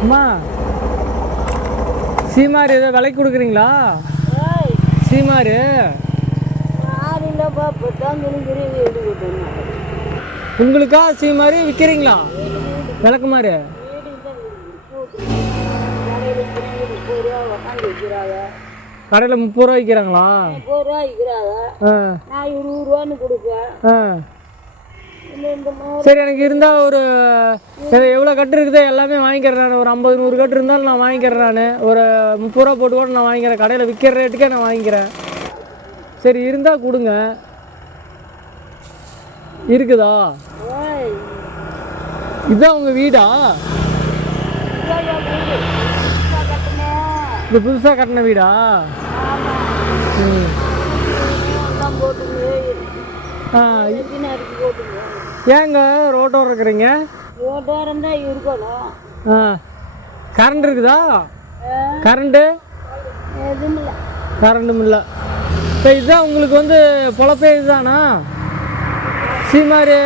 அம்மா சீமாரு ஏதோ விலைக்கு கொடுக்குறீங்களா? ஏய் சீமாரு உங்களுக்கா சீமாரு? விற்கிறீங்களா விளக்குமாரு கடையில் முப்பது ரூபா விற்கிறாங்களா முப்பது ரூபா விற்கிறாங்க நான் இருபது ரூபான்னு கொடுப்பேன் ஆ இல்லை இந்த மாதிரி சரி எனக்கு இருந்தால் ஒரு எவ்வளோ கட்டு இருக்குதோ எல்லாமே வாங்கிக்கிறேன் நான். ஒரு ஐம்பது நூறு கட்டு இருந்தாலும் நான் வாங்கிக்கிறேன் நான். ஒரு முப்பது ரூபா போட்டு கூட நான் வாங்கிக்கிறேன். கடையில் விற்கிற ரேட்டுக்கே நான் வாங்கிக்கிறேன். சரி இருந்தால் கொடுங்க. இருக்குதா? இதுதான் உங்கள் வீடா? இது புதுசாக கட்டின வீடா? ஆ ஏங்க ரோட்டோரம் இருக்கிறீங்க? ஓட்டோரம் தான் இருக்கணும். ஆ. கரண்ட் இருக்குதா? கரண்ட்டு எதுவும் இல்லை. கரண்ட்டும் இல்லை. இப்போ இதுதான் உங்களுக்கு வந்து பொழப்பே இதுதானா? சீமாரி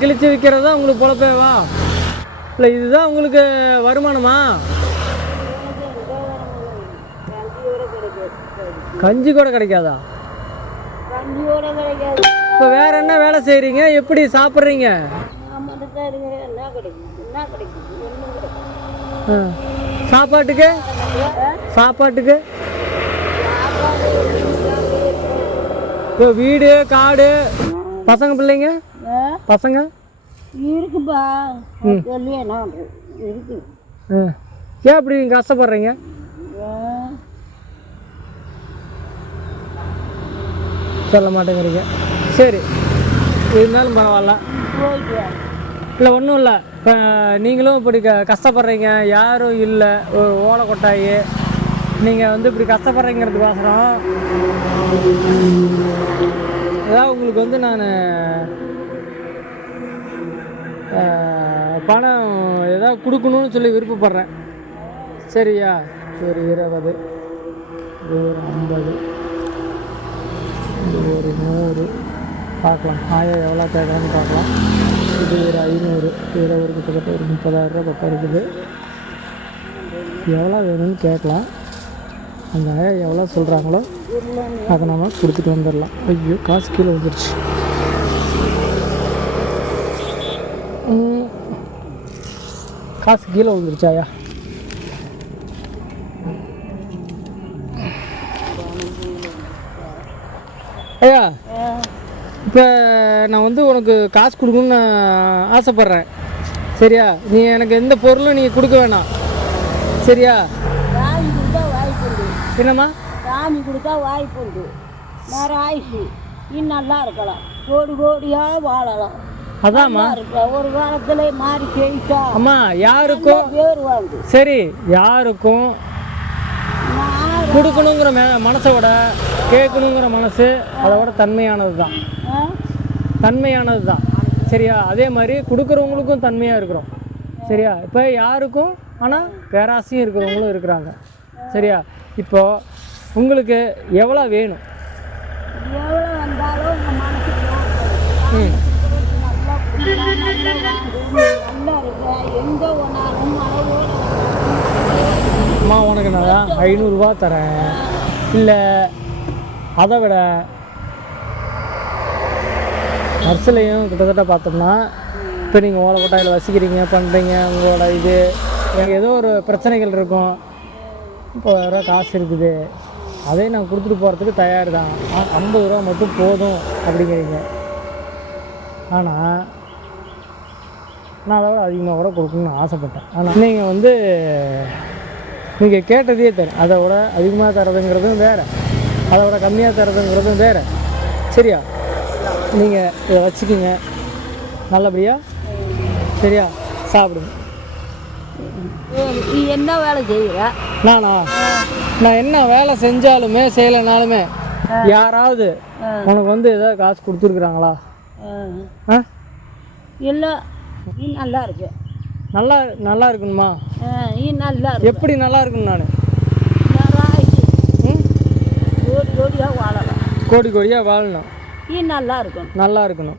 கிழிச்சு விற்கிறது தான் உங்களுக்கு பொழப்பேவா? இல்லை இதுதான் உங்களுக்கு வருமானமா? கிடைக்காது. கஞ்சி கூட கிடைக்காதா? கஞ்சியோட கிடைக்காது. இப்போ வேற என்ன வேலை செய்கிறீங்க எப்படி சாப்பிட்றீங்க. சாப்பாட்டுக்கு? சாப்பாட்டுக்கு? இப்போ வீடு காடு பசங்க பிள்ளைங்க? பசங்க? இருக்குப்பா? இருக்கு. ஏன் இப்படி நீங்கள் கஷ்டப்படுறீங்க? சொல்ல மாட்டேங்கிறீங்க. சரி. இருந்தாலும் பரவாயில்ல. இல்லை ஒன்றும் இல்லை. இப்போ நீங்களும் இப்படி க கஷ்டப்படுறீங்க. யாரும் இல்லை. ஒரு ஓலை கொட்டாயி. நீங்கள் வந்து இப்படி கஷ்டப்படுறீங்கிறதுக்கோசரம் ஏதாவது உங்களுக்கு வந்து நான் பணம் ஏதாவது கொடுக்கணும்னு சொல்லி விருப்பப்படுறேன். சரியா? ஒரு இருபது. ஒரு ஐம்பது. ஒரு நூறு. பார்க்கலாம். ஆயா எவ்வளோ கேட்குறான்னு பார்க்கலாம். இது ஒரு ஐநூறு. இதில் ஒரு கிட்டத்தட்ட ஒரு முப்பதாயிரம் ரூபா பக்கம் இருக்குது. எவ்வளோ வேணும்னு கேட்கலாம். அந்த ஆயா எவ்வளோ சொல்கிறாங்களோ அதை நம்ம கொடுத்துட்டு வந்துடலாம். ஐயோ காசு கீழே வந்துடுச்சு காசு கீழே வந்துருச்சாயா ஐயா இப்போ நான் வந்து உனக்கு காசு கொடுக்கணும்னு நான் ஆசைப்பட்றேன். சரியா? நீ எனக்கு எந்த பொருளும் நீ கொடுக்க வேணாம். சரியா? என்னம்மா? சாமி கொடுத்தா வாய்ப்பு உண்டு ஆயிடுச்சு இன்னும் நல்லா இருக்கலாம் கோடி கோடியாக வாழலாம் அதாம்மா ஒரு காலத்துல மாறி கேட்டா அம்மா யாருக்கும் சரி யாருக்கும் கொடுக்கணுங்கிற மெ மனசை விட கேட்கணுங்கிற மனசு அதை விட தன்மையானது தான் தன்மையானது தான் சரியா? அதே மாதிரி கொடுக்குறவங்களுக்கும் தன்மையாக இருக்கிறோம். சரியா? இப்போ யாருக்கும்? ஆனால் பேராசையும் இருக்கிறவங்களும் இருக்கிறாங்க. சரியா? இப்போ உங்களுக்கு எவ்வளோ வேணும்? ம் நல்லா குடிக்கலாம், நல்லா வாங்கு, நல்லா இருக்க எங்க போனாலும் அளவோட அம்மா உனக்கு நான் ஐநூறுரூவா தரேன். இல்லை அதை விட நர்ஸ்லையும் கிட்டத்தட்ட பார்த்தோம்னா இப்போ நீங்கள் ஓலக்கொட்டாயில் வசிக்கிறீங்க பண்ணுறீங்க உங்களோட இது எனக்கு ஏதோ ஒரு பிரச்சனைகள் இருக்கும். இப்போ வேறு காசு இருக்குது. அதையும் நான் கொடுத்துட்டு போகிறதுக்கு தயார் தான் ஐம்பது ரூபா மட்டும் போதும் அப்படிங்கிறீங்க. ஆனால் நான் அதை விட அதிகமாக கூட கொடுக்கணும்னு ஆசைப்பட்டேன். ஆனால் நீங்கள் வந்து நீங்கள் கேட்டதையே தரும் அதை விட அதிகமாக தரதுங்கிறதும் வேறு. அதை விட கம்மியாக தரதுங்கிறதும் வேறு. சரியா? நீங்கள் இதை வச்சுக்கிங்க. நல்லபடியாக சரியா? சாப்பிடுங்க. நீ என்ன வேலை செய்கிற நானா? நான் என்ன வேலை செஞ்சாலுமே செய்யலைனாலுமே யாராவது உனக்கு வந்து ஏதாவது காசு கொடுத்துருக்குறாங்களா? இல்லை நீ நல்லா இருக்க. நல்லா நல்லா இருக்கணுமா? நல்லா எப்படி நல்லா இருக்கணும் நான்? கோடி கோடியாக வாழலாம். கோடி கோடியாக வாழணும். நல்லா இருக்கணும். நல்லா இருக்கணும்.